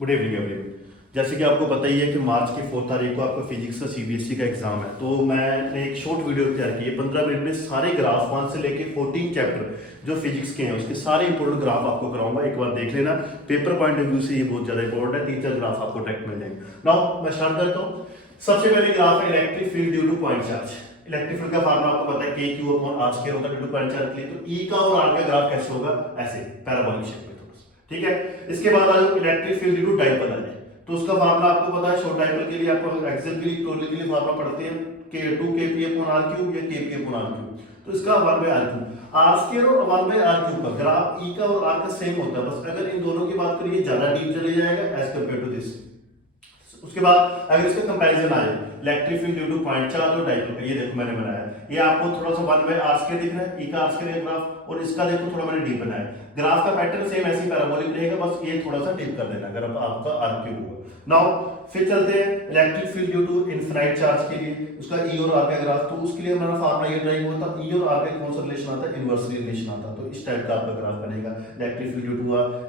Good evening everyone. जैसे कि आपको पता ही है कि मार्च की 4 तारीख को आपका फिजिक्स का सीबीएसई का एग्जाम है, तो मैंने एक शॉर्ट वीडियो तैयार की है। 15 मिनट में सारे ग्राफ 1 से लेके 14 चैप्टर जो फिजिक्स के हैं उसके सारे इंपॉर्टेंट ग्राफ आपको कराऊंगा। एक बार देख लेना, पेपर पॉइंट ऑफ व्यू से ये बहुत ज्यादा इंपॉर्टेंट है। 3-4 ग्राफ आपको डायरेक्ट मिल जाएंगे। नाउ मैं स्टार्ट करता हूँ। सबसे पहले ग्राफ है electric field due two point charge. Electric field का फार्मूला आपको पता है, के क्यू अपॉन आर स्क्वायर होता है ड्यू टू पॉइंट चार्ज के लिए। तो ई का और आर का ग्राफ कैसे होगा? ऐसे पैराबोलिक शेप में थोड़ा सा, ठीक है। इसके बाद electric field due to dipole आ जाए, तो उसका फार्मूला आपको पता है। शॉर्ट डाइपोल के लिए आपको एक्सेल के लिए टोटल के लिए फार्मूला पढ़ते हैं K2 Kp upon r cube या Kp अपॉन r क्यूब। तो इसका 1 by r cube r square और 1 बाय r क्यूब का ग्राफ ई का और r का सेम होता है, बस अगर इन दोनों की बात करिए ज्यादा डीप चले जाएगा एज कंपेयर टू दिस। उसके बाद अगर इसका कंपैरिजन आए electric field due two point charge और डाइपोल का, ये देखो मैंने बनाया है। ये आपको थोड़ा सा 1 बाय r स्क्वायर दिख रहा है, ई का r स्क्वायर ग्राफ, और इसका देखो थोड़ा मैंने डीप बनाया है। ग्राफ का पैटर्न सेम ऐसे पैराबोलिक रहेगा, बस ये थोड़ा सा डीप कर देना अगर आपका r क्यूब होगा। नाउ फिर चलते हैं electric field due to infinite charge के लिए, उसका ई और r का ग्राफ। तो उसके लिए हमारा फार्मूला ये ड्राइव होता है, ई और r का कौन सा रिलेशन आता है? इनवर्सली रिलेशन आता है। तो इस टाइप का आपका ग्राफ बनेगा electric field due to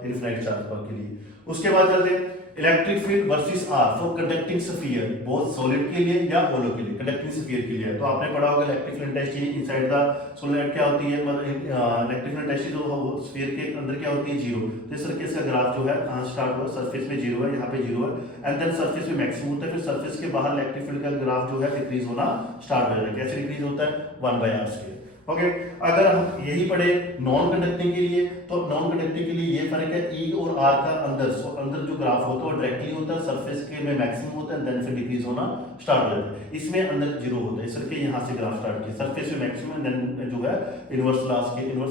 infinite charge के लिए। उसके बाद चलते हैं electric field versus R for conducting sphere, बहुत सॉलिड के लिए या होलो के लिए, कंडक्टिंग स्फीयर के लिए। तो आपने पढ़ा होगा electric field intensity inside the solid क्या होती है, मतलब इलेक्ट्रिक फील्ड इंटेंसिटी जो स्फीयर के अंदर क्या होती है? 0। तो इस तरीके से ग्राफ जो है कहां स्टार्ट हुआ? सरफेस में 0 है, यहां पे 0 है, एंड देन सरफेस में मैक्सिमम होता है, फिर सरफेस के बाहर इलेक्ट्रिक फील्ड का ग्राफ जो है डिक्रीज होना स्टार्ट हो जाता है। कैसे डिक्रीज होता है? 1 बाय r स्क्वायर। ओके, अगर हम यही पढ़े नॉन कंडक्टिंग के लिए, तो नॉन कंडक्टिंग के लिए ये फर्क है, ई और आर का अंदर जो ग्राफ होता है वो डायरेक्टली होता है, सरफेस के में मैक्सिमम होता है, देन फिर डिक्रीज होना स्टार्ट हो जाता है। इसमें अंदर 0 होता है, इसलिए यहां से ग्राफ स्टार्ट किया, सरफेस में मैक्सिमम, देन जो है इनवर्स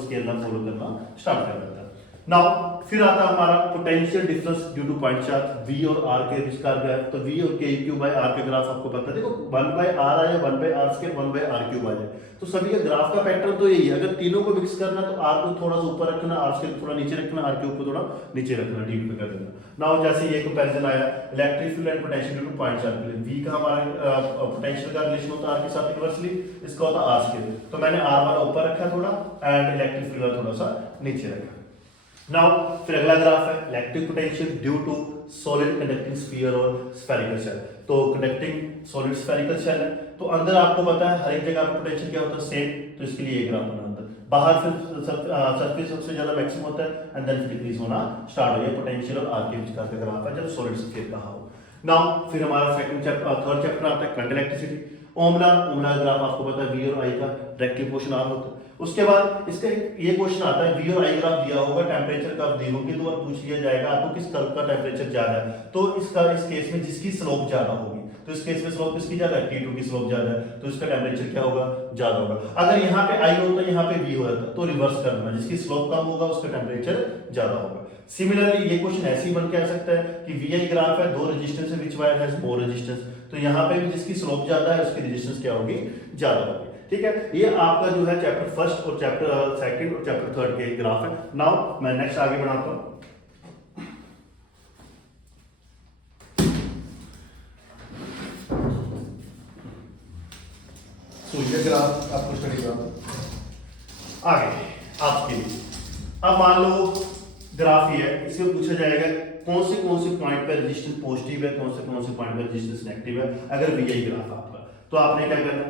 स्केल लॉ फॉलो करना स्टार्ट कर देता है। नाउ फिर आता है हमारा potential difference due two point charge, V और R के बीच का ग्राफ। तो V और K बाय R के ग्राफ आपको पता है, देखो 1 बाय R आया, 1 by R square, 1 by R cube आ जाए। तो सभी का ग्राफ का पैटर्न तो यही है। अगर तीनों को मिक्स करना तो R को थोड़ा सा ऊपर रखना, R स्क्वायर थोड़ा नीचे रखना, R क्यूब को थोड़ा नीचे रखना, डीप में कर देना। नाउ जैसे ये कंपैरिजन आया electric field and potential due two point charge के लिए, V का हमारा पोटेंशियल का रिलेशन होता है R के साथ इनवर्सली, इसका होता है R स्क्वायर। तो मैंने R वाला ऊपर रखा थोड़ा एंड इलेक्ट्रिक फील्ड वाला थोड़ा सा नीचे रखा। नाउ फिर अगला ग्राफ है electric potential due to solid conducting sphere और स्फेरिकल शेल। तो कंडक्टिंग सॉलिड स्फेरिकल शेल है, तो अंदर आपको पता है हर एक जगह पर पोटेंशियल क्या होता है? सेम। तो इसके लिए ये ग्राफ बना अंदर, बाहर फिर सरफेस सबसे ज्यादा मैक्सिमम होता है एंड देन डिक्रीज होना स्टार्ट हो गया। पोटेंशियल और आर के बीच का ग्राफ है जब सॉलिड स्फीयर का हो। नाउ फिर हमारा थर्ड चैप्टर आता है करंट इलेक्ट्रिसिटी। ओमला ग्राफ आपको पता है, V और I का डायरेक्ट प्रोपोर्शन R होता है। उसके बाद इसका ये क्वेश्चन आता है, V और I ग्राफ दिया होगा, टेम्परेचर कर्व दी होगी, तो पूछ लिया जाएगा आपको किस कर्व का टेम्परेचर ज्यादा है। तो इस केस में जिसकी स्लोप ज्यादा होगी, तो इस केस में स्लोप किसकी ज्यादा है? T2 की स्लोप ज्यादा है, तो इसका टेम्परेचर क्या होगा? ज्यादा होगा। अगर यहाँ पे I होता, यहाँ पे V होता, तो रिवर्स करना, जिसकी स्लोप कम होगा उसका टेम्परेचर ज्यादा होगा। सिमिलरली ये क्वेश्चन ऐसे ही बन के आ सकता है कि VI ग्राफ है, 2 रेजिस्टेंस है, विच वायर हैज मोर रेजिस्टेंस। तो यहाँ पे भी जिसकी स्लोप ज्यादा है उसकी रेजिस्टेंस क्या होगी? ज्यादा होगी। ठीक है, ये आपका जो है चैप्टर फर्स्ट और चैप्टर सेकंड और चैप्टर थर्ड के ग्राफ है। नाउ मैं नेक्स्ट आगे बढ़ाता हूं। तो ये ग्राफ आपको स्टडी ग्राफ आगे आपके लिए। अब मान लो ग्राफ ये है, इसमें पूछा जाएगा कौन से पॉइंट पे रेजिस्टेंस पॉजिटिव है, कौन से पॉइंट पे रेजिस्टेंस नेगेटिव है। अगर VI ग्राफ आपका, तो आपने क्या करना,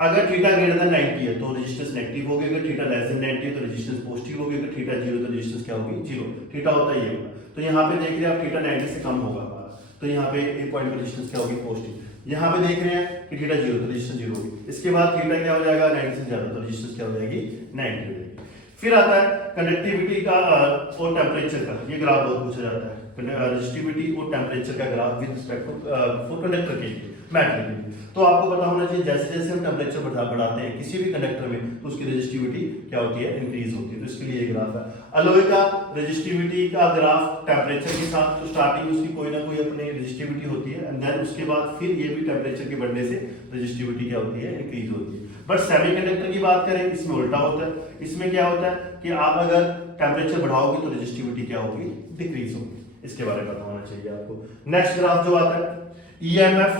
अगर थीटा ग्रेटर देन 90 है तो रेजिस्टेंस नेगेटिव होगी, अगर थीटा लेस देन 90 है तो रेजिस्टेंस पॉजिटिव होगी, अगर थीटा 0 तो रेजिस्टेंस क्या होगी? 0। थीटा होता है ये होगा, तो यहाँ पे देख रहे हैं आप थीटा 90 से कम होगा हमारा, तो यहाँ पे एक पॉइंट पर रेजिस्टेंस क्या होगी? पॉजिटिव। यहाँ पे देख रहे हैं कि थीटा 0 तो रेजिस्टेंस 0 होगी। इसके बाद थीटा क्या हो जाएगा? 90 से ज्यादा, तो रेजिस्टेंस क्या हो जाएगी? 90 हो जाएगी। फिर आता है कंडक्टिविटी का और टेम्परेचर का, ये ग्राफ बहुत पूछा जाता है, रेजिस्टिविटी और टेम्परेचर का graph with respect to for conductor के लिए, मेटल के लिए। तो आपको पता होना चाहिए जैसे जैसे हम टेम्परेचर बढ़ाते हैं किसी भी कंडक्टर में, तो उसकी रेजिस्टिविटी क्या होती है? इंक्रीज होती है। तो इसके लिए ये ग्राफ है अलॉय का रेजिस्टिविटी का ग्राफ टेम्परेचर के साथ। तो स्टार्टिंग उसकी कोई ना कोई अपनी रेजिस्टिविटी होती है एंड देन उसके बाद फिर ये भी टेम्परेचर के बढ़ने से रेजिस्टिविटी क्या होती है? इंक्रीज होती है। बट सेमीकंडक्टर की बात करें, इसमें उल्टा होता है। इसमें क्या होता है कि आप अगर टेम्परेचर बढ़ाओगे तो रेजिस्टिविटी क्या होगी? डिक्रीज होगी। इसके बारे में पता होना चाहिए आपको। नेक्स्ट ग्राफ जो आता है EMF,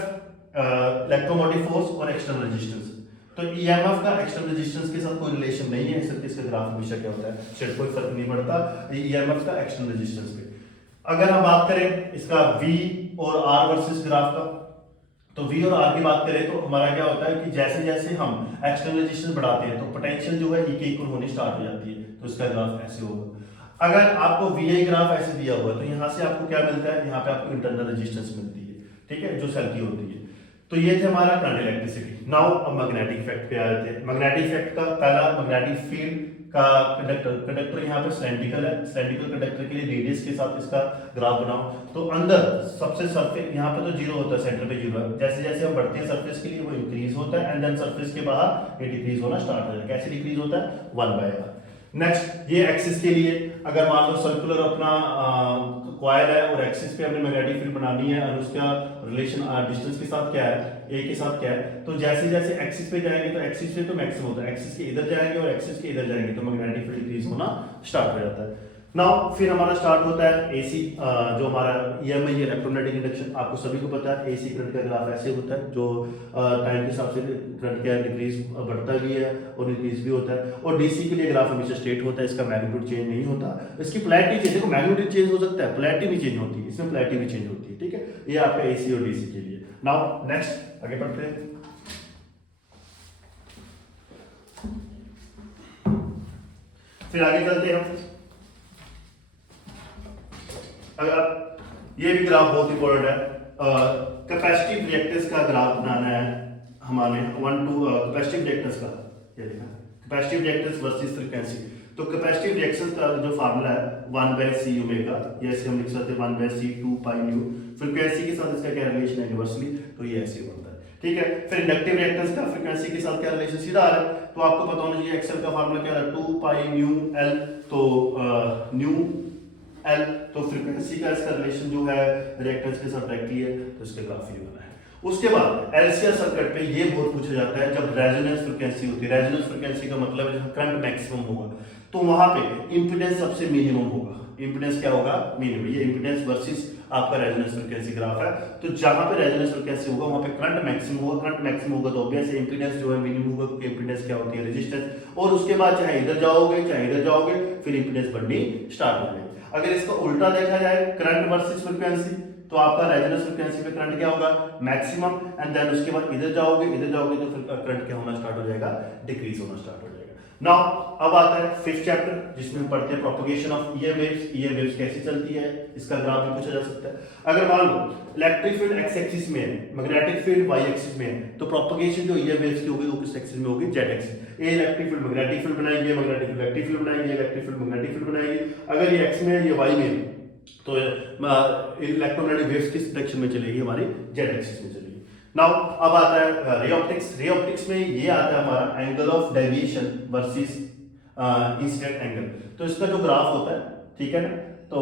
इलेक्ट्रोमोटिव फोर्स और एक्सटर्नल रेजिस्टेंस। तो EMF का एक्सटर्नल रेजिस्टेंस के साथ कोई रिलेशन नहीं है, सिर्फ इसका ग्राफ हमेशा क्या होता है? सेट, कोई फर्क नहीं पड़ता EMF का एक्सटर्नल रेजिस्टेंस पे। अगर हम बात करें इसका V और R वर्सेस ग्राफ का, तो V और R की बात करें तो हमारा क्या होता है कि जैसे जैसे हम एक्सटर्नल रेजिस्टेंस बढ़ाते हैं तो पोटेंशियल जो है E के इक्वल होनी स्टार्ट हो जाती है, तो इसका ग्राफ ऐसे होगा। अगर आपको VI ग्राफ ऐसे दिया हुआ है तो यहाँ से आपको क्या मिलता है, यहाँ पे आपको इंटरनल रेजिस्टेंस मिलती है, ठीक है, जो सेल की होती है। तो ये थे हमारा करंट इलेक्ट्रिसिटी। नाउ अब मैग्नेटिक इफेक्ट पे आ जाते हैं। मैग्नेटिक इफेक्ट का पहला, मैग्नेटिक फील्ड का कंडक्टर यहाँ पे सिलेंड्रिकल है, सिलेंड्रिकल कंडक्टर के लिए रेडियस के साथ इसका ग्राफ बनाओ। तो अंदर सबसे सरफेस यहाँ पे तो जीरो होता है, सेंटर पे जीरो है, जैसे जैसे हम बढ़ते हैं सरफेस के लिए वो इंक्रीज होता है, एंड देन सरफेस के बाहर ये डिक्रीज होना स्टार्ट हो जाता है। कैसे डिक्रीज होता है, 1/r। नेक्स्ट ये एक्सिस के लिए, अगर मान लो सर्कुलर अपना कॉइल है और एक्सिस पे हमने मैग्नेटिक फील्ड बनानी है और उसका रिलेशन डिस्टेंस के साथ क्या है, ए के साथ क्या है, तो जैसे जैसे एक्सिस पे जाएंगे तो एक्सिस पे तो मैक्सिमम होता है, एक्सिस के इधर जाएंगे और एक्सिस के इधर जाएंगे तो मैग्नेटिक फील्ड डिक्रीज होना स्टार्ट हो जाता है। नाउ फिर हमारा स्टार्ट होता है एसी, जो हमारा ईएमआई इलेक्ट्रोमैग्नेटिक इंडक्शन, आपको सभी को पता है एसी करंट का ग्राफ ऐसे होता है, जो टाइम के हिसाब से करंट का डिक्रीज बढ़ता भी है और इंक्रीज भी होता है। और डीसी के लिए ग्राफ हमेशा स्ट्रेट होता है, इसका मैग्नीट्यूड चेंज नहीं होता, इसकी पोलैरिटी चेंज, देखो मैग्नीट्यूड चेंज हो सकता है, पोलैरिटी भी चेंज होती है, इसमें पोलैरिटी भी चेंज होती है, ठीक है। ये आपका एसी और डीसी के लिए। नाउ नेक्स्ट आगे बढ़ते हैं। फिर आगे चलते हैं हम। अगर ये भी ग्राफ बहुत इंपॉर्टेंट है, कैपेसिटिव रिएक्टेंस का ग्राफ बनाना है हमारे, कैपेसिटिव रिएक्टेंस का, ये लिखा कैपेसिटिव रिएक्टेंस वर्सेस फ्रीक्वेंसी। तो कैपेसिटिव रिएक्टेंस का जो फार्मूला है 1/c ओमेगा, ये ऐसे हम लिख सकते हैं 1/c 2π न्यू। फ्रीक्वेंसी के साथ इसका क्या रिलेशन है, इनवर्सली, तो ये ऐसे बनता है, ठीक है। फिर इंडक्टिव रिएक्टेंस का फ्रीक्वेंसी के साथ क्या रिलेशन, सीधा आ रहा है, तो आपको पता होना चाहिए एक्सएल का फार्मूला क्या है, 2π न्यू एल, तो न्यू एल, तो फ्रीक्वेंसी का इसका रिलेशन जो है रिएक्टेंस के साथ डायरेक्टली है, तो इसके ग्राफ ये बना है। उसके बाद एलसीआर सर्किट पे ये बहुत पूछा जाता है, जब रेजोनेंस फ्रीक्वेंसी होती है, रेजोनेंस फ्रीक्वेंसी का मतलब है जब करंट मैक्सिमम होगा तो वहां पे इंपेडेंस सबसे मिनिमम होगा, इंपेडेंस क्या होगा, मिनिमम। ये इंपेडेंस वर्सेस आपका रेजोनेंस फ्रीक्वेंसी ग्राफ है, तो जहां पे रेजोनेंस फ्रीक्वेंसी होगा वहां पे करंट मैक्सिमम होगा, करंट मैक्सिमम होगा तो ऑब्वियस इंपेडेंस जो है मिनिमम होगा, क्योंकि इंपेडेंस क्या होती है, रेजिस्टेंस। और उसके बाद चाहे इधर जाओगे चाहे इधर जाओगे फिर इंपेडेंस बढ़नी स्टार्ट हो जाएगी। अगर इसका उल्टा देखा जाए, करंट वर्सेस फ्रीक्वेंसी, तो आपका रेजोनेंस फ्रीक्वेंसी पे करंट क्या होगा, मैक्सिमम, एंड देन उसके बाद इधर जाओगे तो फिर करंट क्या होना स्टार्ट हो जाएगा, डिक्रीज होना स्टार्ट हो जाएगा। नाउ अब आता है 5th चैप्टर, जिसमें हम पढ़ते हैं propagation of EM waves. EM waves कैसे चलती है, इसका ग्राफ भी पूछा जा सकता है। अगर मान लो इलेक्ट्रिक फील्ड एक्स एक्सिस में है, मैग्नेटिक फील्ड वाई एक्सिस में है, तो प्रोपगेशन जो ईएम वेव्स की होगी वो किस एक्सिस में होगी, जेड एक्सिस। ये इलेक्ट्रिक फील्ड मैग्नेटिक फील्ड बनाएगी, मैग्नेटिक फील्ड इलेक्ट्रिक फील्ड बनाएगी, इलेक्ट्रिक फील्ड मैग्नेटिक फील्ड बनाएगी। अगर ये एक्स में है, ये वाई में है, तो इलेक्ट्रोमैग्नेटिक वेव्स किस डायरेक्शन में चलेगी, हमारी जेड एक्सिस में चलेगी। नाउ अब आता है रे ऑप्टिक्स। रे ऑप्टिक्स में ये आता है हमारा angle of deviation versus incident angle. तो इसका जो ग्राफ होता है, ठीक है ना, तो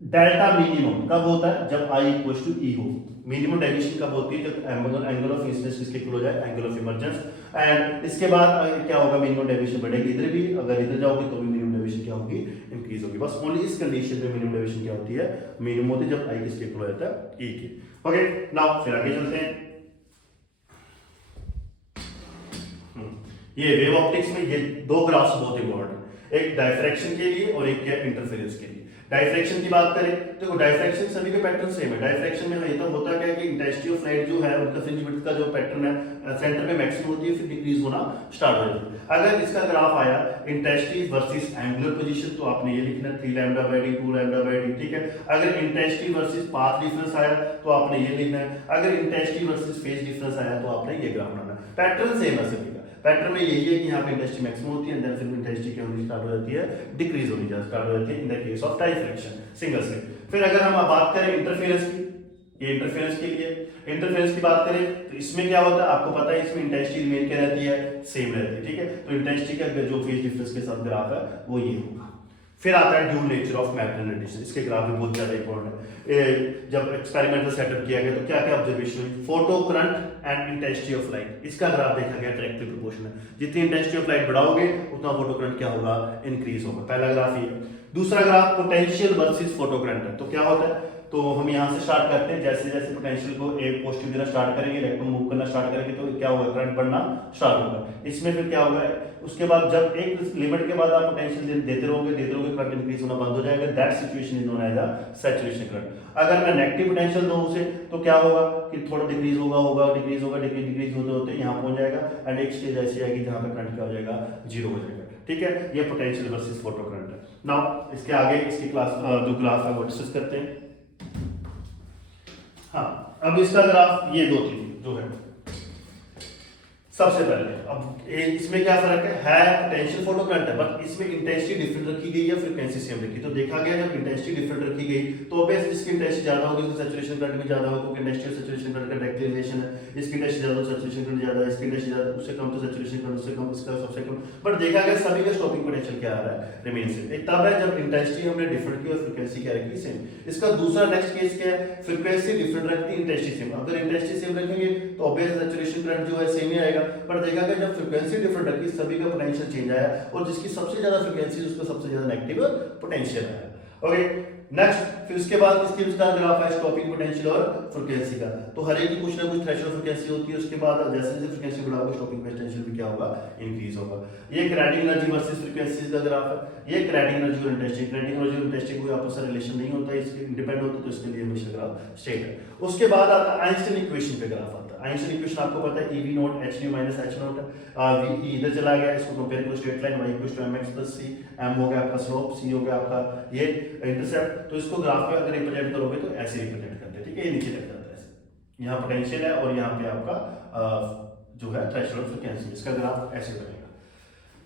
डेल्टा मिनिमम कब होता है, जब I इक्वल टू E हो। मिनिमम डेविएशन कब होती है, जब एंगल ऑफ इंसिडेंस इसके इक्वल हो जाए एंगल ऑफ इमर्जेंस। एंड इसके बाद क्या होगा, मिनिमम डेविएशन बढ़ेगी इधर भी, अगर इधर जाओगे तो भी मिनिमम डेविएशन क्या होगी, इंक्रीज होगी। बस ओनली इस कंडीशन में मिनिमम डेविएशन क्या होती है, मिनिमम होती है जब I किसके इक्वल हो जाता है, E के। ओके, नाउ फिर आगे चलते हैं। ये वेव ऑप्टिक्स में ये दो ग्राफ्स बहुत इंपॉर्टेंट है, एक डायफ्रैक्शन के लिए और एक क्या इंटरफेरेंस के लिए। डायफ्रैक्शन की बात करें तो देखो डायफ्रैक्शन सभी के पैटर्न सेम है। डायफ्रैक्शन में ये तो होता क्या है कि इंटेंसिटी ऑफ लाइट जो है उनका फ्रिंज विड्थ का जो पैटर्न है सेंटर में मैक्सिमम होती है, फिर डिक्रीज होना स्टार्ट हो जाती है। अगर इसका ग्राफ आया इंटेंसिटी वर्सेस एंगुलर पोजीशन, तो आपने ये लिखना 3 λ/d 2 λ/d, ठीक है। अगर इंटेंसिटी वर्सेस पाथ डिफरेंस आया तो आपने ये लिखना है। अगर इंटेंसिटी वर्सेस फेज डिफरेंस आया तो आपने ये ग्राफ बनाना है। पैटर्न सेम है सभी का। पैटर्न में यही है कि यहाँ पे इंटेंसिटी मैक्सिमम होती है, देन फिर इंटेंसिटी क्या होनी स्टार्ट हो जाती है, डिक्रीज होनी स्टार्ट हो जाती है in the case of diffraction single slit. फिर अगर हम बात करें इंटरफेरेंस की, ये इंटरफेरेंस के लिए इंटरफेरेंस की बात करें तो इसमें क्या होता है, आपको पता है इसमें इंटेंसिटी रिमेन क्या रहती है, सेम रहती है, ठीक है। तो इंटेंसिटी का जो फेज डिफरेंस के साथ ग्राफ है वो ये होगा। फिर आता है dual nature of magnetic radiation. इसके ग्राफ भी बहुत ज्यादा इंपॉर्टेंट है। जब एक्सपेरिमेंटल सेटअप किया गया तो क्या क्या ऑब्जर्वेशन हुई, photo current and intensity of light. इसका ग्राफ देखा गया डायरेक्टली प्रोपोर्शनल, जितनी इंटेंसिटी ऑफ लाइट बढ़ाओगे उतना फोटो करंट क्या होगा, इंक्रीज होगा। पहला ग्राफ ये। दूसरा graph potential versus photo current है। तो क्या होता है, तो हम यहाँ से स्टार्ट करते हैं, जैसे जैसे पोटेंशियल को एक पॉजिटिव देना स्टार्ट करेंगे, इलेक्ट्रॉन मूव करना स्टार्ट करेंगे, तो क्या होगा, करंट बढ़ना स्टार्ट होगा। इसमें फिर क्या होगा, उसके बाद जब एक लिमिट के बाद आप पोटेंशियल देते रहोगे करंट इंक्रीज होना बंद हो जाएगा। That situation is known as a saturation current. अगर मैं नेगेटिव पोटेंशियल दूं उसे, तो क्या होगा कि थोड़ा डिक्रीज डिक्रीज होते होते यहाँ पहुंच जाएगा, एंड एक स्टेज ऐसी आएगी जहां पे करंट क्या हो जाएगा, जीरो हो जाएगा। ठीक है, ये पोटेंशियल वर्सेस फोटो करंट है। नाउ इसके आगे इसकी क्लास जो ग्राफ है वो डिस्कस करते हैं। हाँ, अब इसका ग्राफ ये दो तीन जो है, सबसे पहले अब इसमें क्या फर्क है पोटेंशियल फोटो करंट है, बट इसमें इंटेंसिटी डिफरेंट रखी गई है, फ्रीक्वेंसी सेम रखी। तो देखा गया जब इंटेंसिटी डिफरेंट रखी गई तो ऑब्वियस जिसकी इंटेंसिटी ज्यादा होगी उसका सैचुरेशन करंट भी ज्यादा होगा, क्योंकि इंटेंसिटी और सैचुरेशन करंट का डायरेक्ट रिलेशन है। इसकी इंटेंसिटी ज्यादा सैचुरेशन करंट ज्यादा, इसकी इंटेंसिटी ज्यादा उससे कम तो सैचुरेशन करंट उससे कम, इसका सबसे कम। बट देखा गया सभी का स्टॉपिंग पोटेंशियल क्या आ रहा है, रिमेन सेम। एक तब है जब इंटेंसिटी हमने डिफरेंट की और फ्रीक्वेंसी क्या रखी, सेम। इसका दूसरा नेक्स्ट केस क्या है, फ्रीक्वेंसी डिफरेंट रखती है, इंटेंसिटी सेम। अगर इंटेंसिटी सेम रखेंगे तो ऑब्वियस सैचुरेशन करंट जो है सेम ही आएगा। पर देखा गया जब फ्रीक्वेंसी डिफरेंट रखी सभी का पोटेंशियल चेंज आया, और जिसकी सबसे ज्यादा फ्रीक्वेंसी उसका सबसे ज्यादा नेगेटिव पोटेंशियल आया। ओके, नेक्स्ट फिर उसके बाद इसके विस्तार ग्राफ है स्टॉपिंग पोटेंशियल और फ्रीक्वेंसी का। तो हर एक की कुछ ना कुछ थ्रेशोल्ड फ्रीक्वेंसी होती है, उसके बाद जैसे जैसे फ्रीक्वेंसी बढ़ाओगे स्टॉपिंग पोटेंशियल भी क्या होगा, इंक्रीज होगा। ये किनेटिक एनर्जी वर्सेस फ्रीक्वेंसी का ग्राफ है। ये किनेटिक एनर्जी और इंटेंसिटी कोई आपस में रिलेशन नहीं होता, इसके इंडिपेंडेंट होता है, तो इसके लिए हमेशा ग्राफ स्ट्रेट है। उसके बाद आता है आइंस्टीन इक्वेशन पे ग्राफ आता है। आइंस्टीन इक्वेशन आपको पता है EV नॉट h nu minus h naught है। V इधर चला गया, इसको कंपेयर करो straight line y equals to mx plus c, m हो गया आपका स्लोप, c हो गया आपका ये इंटरसेप्ट। तो इसको ग्राफ पे अगर रिप्रेजेंट करोगे तो ऐसे रिप्रेजेंट करते हैं। ठीक है, ये नीचे लग जाता है ऐसे, यहाँ पोटेंशियल है और यहाँ पे आपका जो है थ्रेशोल्ड फ्रीक्वेंसी, इसका ग्राफ ऐसे बनेगा।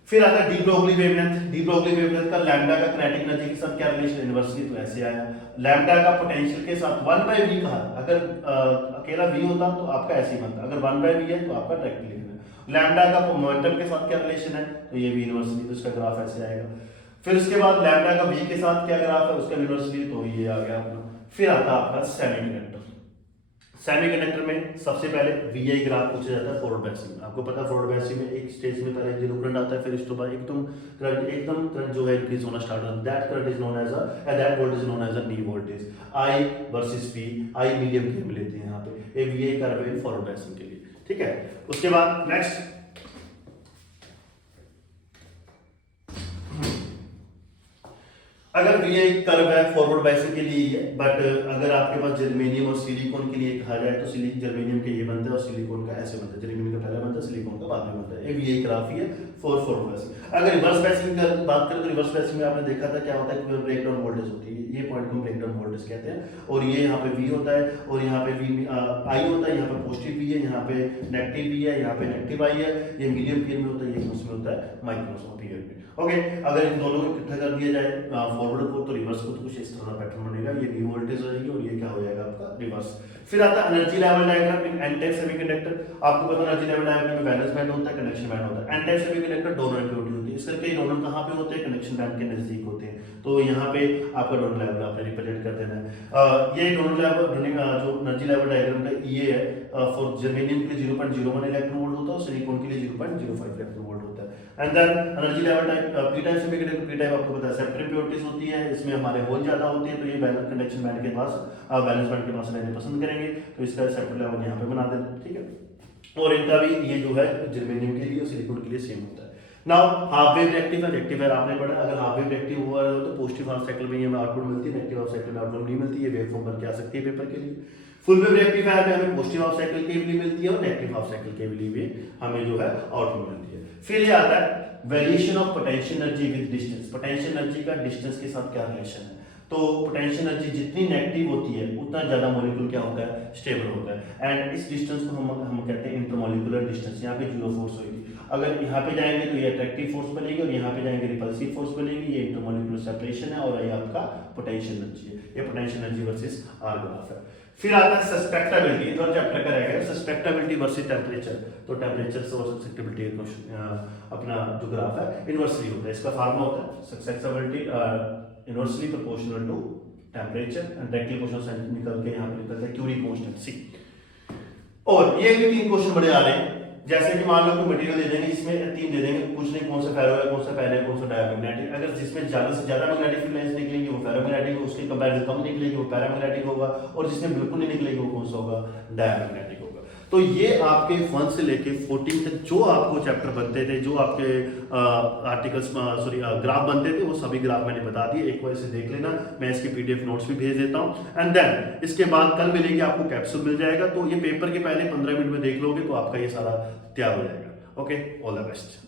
फिर आता है de Broglie wavelength. De Broglie wavelength का लैम्डा का किनेटिक एनर्जी के साथ क्या रिलेशन, इनवर्सली, तो ऐसे आया। लैम्डा का पोटेंशियल के साथ 1/v कहा, अगर अकेला v होता तो आपका ऐसे ही बनता, अगर 1/v है तो आपका डायरेक्टली लिखना है। लैम्डा का मोमेंटम के साथ क्या रिलेशन है, तो ये भी इनवर्सली, तो इसका ग्राफ ऐसे आएगा। फिर उसके बाद लैम्डा का v के साथ क्या ग्राफ है, उसका इनवर्सली, तो ये आ गया अपना। फिर आता है आपका सेमीकंडक्टर। सेमीकंडक्टर में सबसे पहले VI ग्राफ पूछा जाता है फॉरवर्ड बायसिंग में। आपको पता है फॉरवर्ड बायसिंग में एक स्टेज में पहले जीरो करंट आता है, फिर इसके बाद एकदम करंट जो है इंक्रीज होना स्टार्ट होता है। That current is known as that voltage is known as knee voltage. I versus V, I medium के लेते हैं यहाँ पे, ये VI कर्व है फॉरवर्ड बायसिंग के लिए। ठीक है, उसके बाद नेक्स्ट अगर VI कर्व है फॉरवर्ड बायसिंग के लिए है, बट अगर आपके पास जर्मेनियम और सिलिकॉन के लिए कहा जाए तो जर्मेनियम के ये बनता है और सिलिकॉन का ऐसे बनता है, जर्मेनियम का पहले बनता है, सिलिकॉन का बाद में बनता है। ये VI ग्राफ ही है फॉरवर्ड बायसिंग। अगर रिवर्स बायसिंग की बात करें तो रिवर्स बायसिंग में आपने देखा था क्या होता है कि ब्रेकडाउन वोल्टेज होती है, ये पॉइंट को ब्रेकडाउन वोल्टेज कहते हैं, और ये यहाँ पे V होता है और यहाँ पे I होता है, यहाँ पे पॉजिटिव V है, यहाँ पे नेगेटिव V है, यहाँ पे नेगेटिव I है। ये मीडियम पीरियड में होता है, ये उसमें होता है माइक्रोसॉफ्ट पीरियड में। ओके, अगर इन दोनों को इकट्ठा कर दिया जाए फॉरवर्ड को तो रिवर्स को, तो कुछ इस तरह का पैटर्न बनेगा, ये V वोल्टेज हो जाएगी और ये क्या हो जाएगा आपका रिवर्स। फिर आता है energy level diagram in n type semiconductor. आपको पता है एनर्जी लेवल डायग्राम में वैलेंस बैंड होता है, कंडक्शन बैंड होता है। N type semiconductor donor impurity होती है, इस करके डोनर कहाँ पे होते हैं, कंडक्शन बैंड के नजदीक होते हैं, तो यहाँ पे आपका डोनर लेवल आपने रिप्रेजेंट कर देना है। ये डोनर लेवल जो एनर्जी लेवल डायग्राम का ये है, फॉर जर्मेनियम के लिए 0.01 इलेक्ट्रॉन वोल्ट होता है और सिलिकॉन के लिए 0.05 इलेक्ट्रॉन वोल्ट होता है। And then energy level type p type semiconductor, p type आपको पता है सेप्टर इम्प्योरिटीज होती है, इसमें हमारे होल ज्यादा होते हैं, तो ये बैलेंस कंडक्शन बैंड के पास बैलेंस बैंड के पास रहने पसंद करेंगे, तो इसका सेप्टर लेवल यहाँ पे बना देते हैं। ठीक है, और इनका भी ये जो है जर्मेनियम के लिए और सिलिकॉन के लिए सेम होता है। नाउ हाफ वेव रेक्टिफायर आपने पढ़ा, अगर हाफ वेव रेक्टिव हुआ है तो पॉजिटिव हाफ साइकिल में ये हमें आउटपुट मिलती है, नेगेटिव हाफ साइकिल में आउटपुट नहीं मिलती, ये वेव फॉर्म बन के आ सकती है पेपर के लिए। फुल वेव रेक्टिफायर में हमें पॉजिटिव हाफ साइकिल के लिए मिलती है और नेगेटिव हाफ साइकिल के लिए भी हमें जो है आउटपुट मिलती है। फिर ये आता है variation of potential energy with distance. Potential energy का डिस्टेंस के साथ क्या रिलेशन है, तो पोटेंशियल एनर्जी जितनी नेगेटिव होती है उतना ज्यादा मॉलिक्यूल क्या होता है, स्टेबल होता है। एंड इस डिस्टेंस को हम कहते हैं इंटरमॉलिक्यूलर डिस्टेंस। यहाँ पे जीरो फोर्स होगी, अगर यहाँ पे जाएंगे तो ये अट्रैक्टिव फोर्स बनेगी और यहाँ पे जाएंगे रिपल्सिव फोर्स बनेगी, ये इंटरमॉलिक्यूलर सेपरेशन है और ये आपका पोटेंशियल एनर्जी है। ये potential energy versus r graph है। फिर आता है सस्पेक्टेबिलिटी, इधर चैप्टर का रहेगा सस्पेक्टेबिलिटी वर्सेस टेम्परेचर। तो टेम्परेचर और सस्पेक्टेबिलिटी अपना जो ग्राफ है इनवर्सली होता है, इसका फार्मूला होता है susceptibility inversely proportional to temperature and directly proportional निकल के यहाँ पे निकलता है क्यूरी कांस्टेंट C। और ये भी तीन क्वेश्चन बड़े आ रहे हैं, जैसे कि मान लो कोई मटेरियल दे देंगे, इसमें 3 दे देंगे, कुछ नहीं कौन सा फेरो है, कौन सा पेन है, कौन सा डायमैग्नेटिक। अगर जिसमें ज्यादा से ज्यादा मैग्नेटिक फील्ड लाइंस निकलेंगी वो फेरोमैग्नेटिक, उसके कंपैरिजन कम निकलेगी वो पैरामैग्नेटिक होगा, और जिसमें बिल्कुल नहीं निकलेगी वो कौन सा होगा, डायमैग्नेटिक होगा। तो ये आपके 1 से लेके 14 तक जो आपको चैप्टर बनते थे, जो आपके आर्टिकल्स ग्राफ बनते थे, वो सभी ग्राफ मैंने बता दिए, एक बार इसे देख लेना। मैं इसके पीडीएफ नोट्स भी भेज देता हूँ। एंड देन इसके बाद कल मिलेंगे आपको कैप्सूल मिल जाएगा, तो ये पेपर के पहले 15 मिनट में देख लोगे तो आपका ये सारा तैयार हो जाएगा। Okay, all the best.